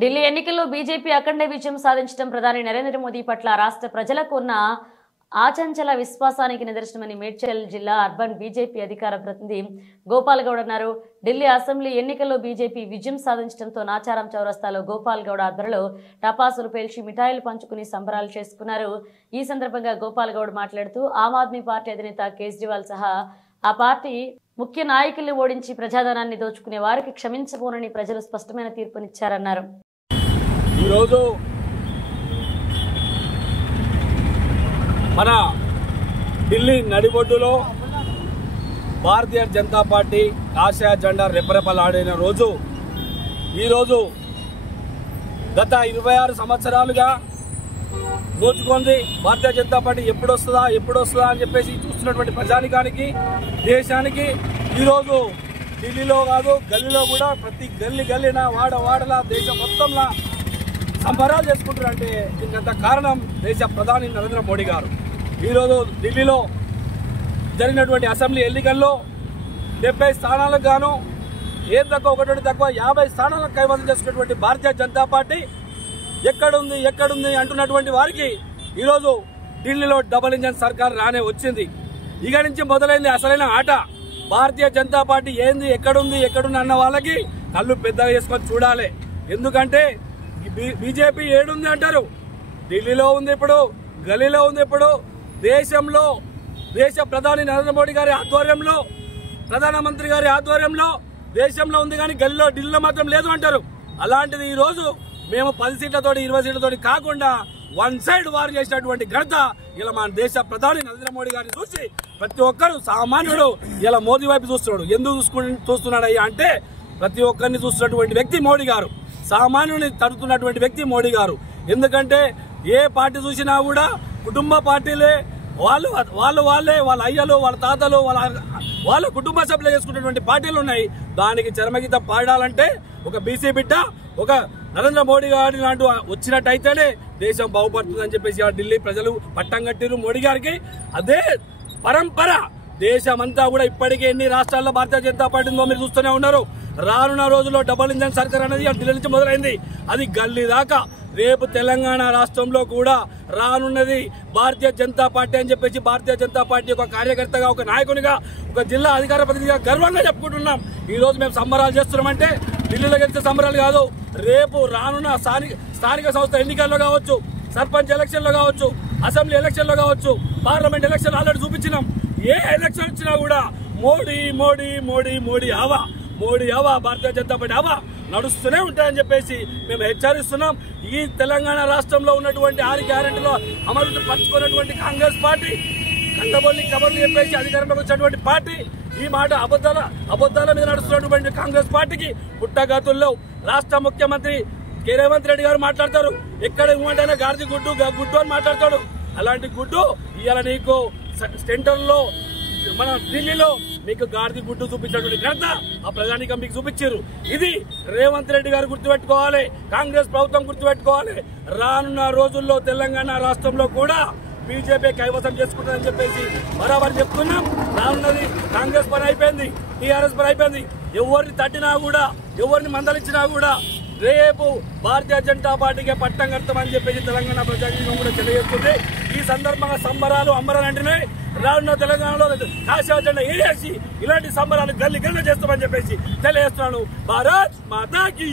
ఢిల్లీ ఎన్నికల్లో బీజేపీ అఖండ విజయం సాధించడం ప్రధాని నరేంద్ర మోదీ పట్ల రాష్ట్ర ప్రజలకు ఉన్న ఆచంచల విశ్వాసానికి నిదర్శనమని మేడ్చల్ జిల్లా అర్బన్ బీజేపీ అధికార ప్రతినిధి గోపాల్ గౌడ్ అన్నారు. ఢిల్లీ అసెంబ్లీ ఎన్నికల్లో బీజేపీ విజయం సాధించడంతో నాచారం చౌరస్తాలో గోపాల్ గౌడ్ ఆధ్వర్యంలో టపాసులు పేల్చి మిఠాయిలు పంచుకుని సంబరాలు చేసుకున్నారు. ఈ సందర్భంగా గోపాల్ గౌడ్ మాట్లాడుతూ ఆమ్ ఆద్మీ పార్టీ అధినేత కేజ్రీవాల్ సహా ఆ పార్టీ ముఖ్య నాయకుల్ని ఓడించి ప్రజాధనాన్ని దోచుకునే వారికి క్షమించబోనని ప్రజలు స్పష్టమైన తీర్పునిచ్చారన్నారు. ఈరోజు మన ఢిల్లీ నడిబొడ్డులో భారతీయ జనతా పార్టీ ఆశయ జెండా రెపరెపలాడిన రోజు ఈరోజు. గత 26 సంవత్సరాలుగా దోచుకుంది భారతీయ జనతా పార్టీ ఎప్పుడు వస్తుందా అని చెప్పేసి చూస్తున్నటువంటి ప్రజానికానికి, దేశానికి ఈరోజు ఢిల్లీలో కాదు గల్లీలో కూడా ప్రతి గల్లీన వాడలా దేశం మొత్తంలో సంబరాలు చేసుకుంటారంటే ఇంకంత కారణం దేశ ప్రధాని నరేంద్ర మోడీ గారు. ఈరోజు ఢిల్లీలో జరిగినటువంటి అసెంబ్లీ ఎన్నికల్లో 70 స్థానాలకు గాను ఏం తక్కువ 1 తక్కువ 50 స్థానాలకు కైవసం చేసుకున్నటువంటి భారతీయ జనతా పార్టీ ఎక్కడుంది అంటున్నటువంటి వారికి ఈరోజు ఢిల్లీలో డబుల్ ఇంజన్ సర్కార్ రానే వచ్చింది. ఇక నుంచి మొదలైంది అసలైన ఆట. భారతీయ జనతా పార్టీ ఏంది ఎక్కడుంది అన్న వాళ్ళకి కళ్ళు పెద్దగా చేసుకొని చూడాలి. ఎందుకంటే బీజేపీ ఏడుంది అంటారు, ఢిల్లీలో ఉంది ఇప్పుడు, గల్లీలో ఉంది ఇప్పుడు, దేశ ప్రధాని నరేంద్ర మోడీ గారి ఆధ్వర్యంలో, ప్రధానమంత్రి గారి ఆధ్వర్యంలో దేశంలో ఉంది కానీ గల్లీలో ఢిల్లీలో మాత్రం లేదు అంటారు. అలాంటిది ఈ రోజు మేము 10 సీట్లతోటి 20 సీట్లతోటి కాకుండా వన్ సైడ్ వార్ చేసినటువంటి ఘనత ఇలా మన దేశ ప్రధాని నరేంద్ర మోడీ గారిని చూసి ప్రతి ఒక్కరు సామాన్యుడు ఇలా మోదీ వైపు చూస్తున్నాడు. ఎందుకు చూస్తున్నాడు అయ్యా అంటే ప్రతి ఒక్కరిని చూస్తున్నటువంటి వ్యక్తి మోడీ గారు, సామాన్యుని తడుతున్నటువంటి వ్యక్తి మోడీ గారు. ఎందుకంటే ఏ పార్టీ చూసినా కూడా కుటుంబ పార్టీలే, వాళ్ళే వాళ్ళ అయ్యలు వాళ్ళ తాతలు వాళ్ళ కుటుంబ సభ్యులు చేసుకున్నటువంటి పార్టీలు ఉన్నాయి. దానికి చరమగీతం పాడాలంటే ఒక బీసీ బిడ్డ, ఒక నరేంద్ర మోడీ గారి లాంటి వచ్చినట్టయితేనే దేశం బాగుపడుతుందని చెప్పేసి ఢిల్లీ ప్రజలు పట్టం కట్టిరు మోడీ గారికి. అదే పరంపర దేశమంతా కూడా ఇప్పటికే ఎన్ని రాష్ట్రాల్లో భారతీయ జనతా పార్టీ ఉందో మీరు చూస్తూనే ఉన్నారు. రానున్న రోజుల్లో డబుల్ ఇంజన్ సర్కార్ అనేది ఢిల్లీ నుంచి మొదలైంది, అది గల్లీ దాకా. రేపు తెలంగాణ రాష్ట్రంలో కూడా రానున్నది భారతీయ జనతా పార్టీ అని చెప్పేసి భారతీయ జనతా పార్టీ ఒక కార్యకర్తగా, ఒక నాయకునిగా, ఒక జిల్లా అధికార ప్రతినిధిగా గర్వంగా చెప్పుకుంటున్నాం. ఈ రోజు మేము సంబరాలు చేస్తున్నామంటే ఢిల్లీలో గెలిచే సంబరాలు కాదు, రేపు రానున్న స్థానిక సంస్థ ఎన్నికల్లో కావచ్చు, సర్పంచ్ ఎలక్షన్లో కావచ్చు, అసెంబ్లీ ఎలక్షన్లో కావచ్చు, పార్లమెంట్ ఎలక్షన్ ఆల్రెడీ చూపించినాం. ఏ ఎలక్షన్ వచ్చినా కూడా మోడీ హవా భారతీయ జనతా పార్టీ హవా నడుస్తూనే ఉంటాయని చెప్పేసి మేము హెచ్చరిస్తున్నాం. ఈ తెలంగాణ రాష్ట్రంలో ఉన్నటువంటి 6 గ్యారెంటీలో అమలు పరుచుకున్నటువంటి కాంగ్రెస్ పార్టీ కంటబొల్లి కబర్లు చెప్పేసి అధికారంలోకి వచ్చినటువంటి పార్టీ, ఈ మాట అబద్ధాల మీద నడుస్తున్నటువంటి కాంగ్రెస్ పార్టీకి పుట్టగతుల్లో రాష్ట్ర ముఖ్యమంత్రి రేవంత్ రెడ్డి గారు మాట్లాడతారు. ఎక్కడ ఇవ్వమంటేనే గాడిది గుడ్డు అని మాట్లాడతాడు. అలాంటి గుడ్డు ఇవాళ నీకు సెంటర్లో మన ఢిల్లీలో మీకు గాడిది గుడ్డు చూపించినటువంటి ఘనత ఆ ప్రజానికం మీకు చూపించారు. ఇది రేవంత్ రెడ్డి గారు గుర్తుపెట్టుకోవాలి, కాంగ్రెస్ ప్రభుత్వం గుర్తుపెట్టుకోవాలి. రానున్న రోజుల్లో తెలంగాణ రాష్ట్రంలో కూడా బీజేపీ కైవసం చేసుకుంటుందని చెప్పేసి బరాబర్ చెప్తున్నాం. రానున్నది కాంగ్రెస్ పని అయిపోయింది, టీఆర్ఎస్ పని అయిపోయింది. ఎవరిని తట్టినా కూడా, ఎవరిని మందలించినా కూడా రేపు భారతీయ జనతా పార్టీకే పట్టం కడతామని చెప్పేసి తెలంగాణ ప్రజానీకం కూడా తెలియజేస్తుంది. ఈ సందర్భంగా సంబరాలు అంబరాలంటేనే రానున్న తెలంగాణలో కాశా జెండా ఏసి ఇలాంటి సంబరాలు గల్లీ చేస్తామని చెప్పేసి తెలియజేస్తున్నాను. భారత్ మాతాకి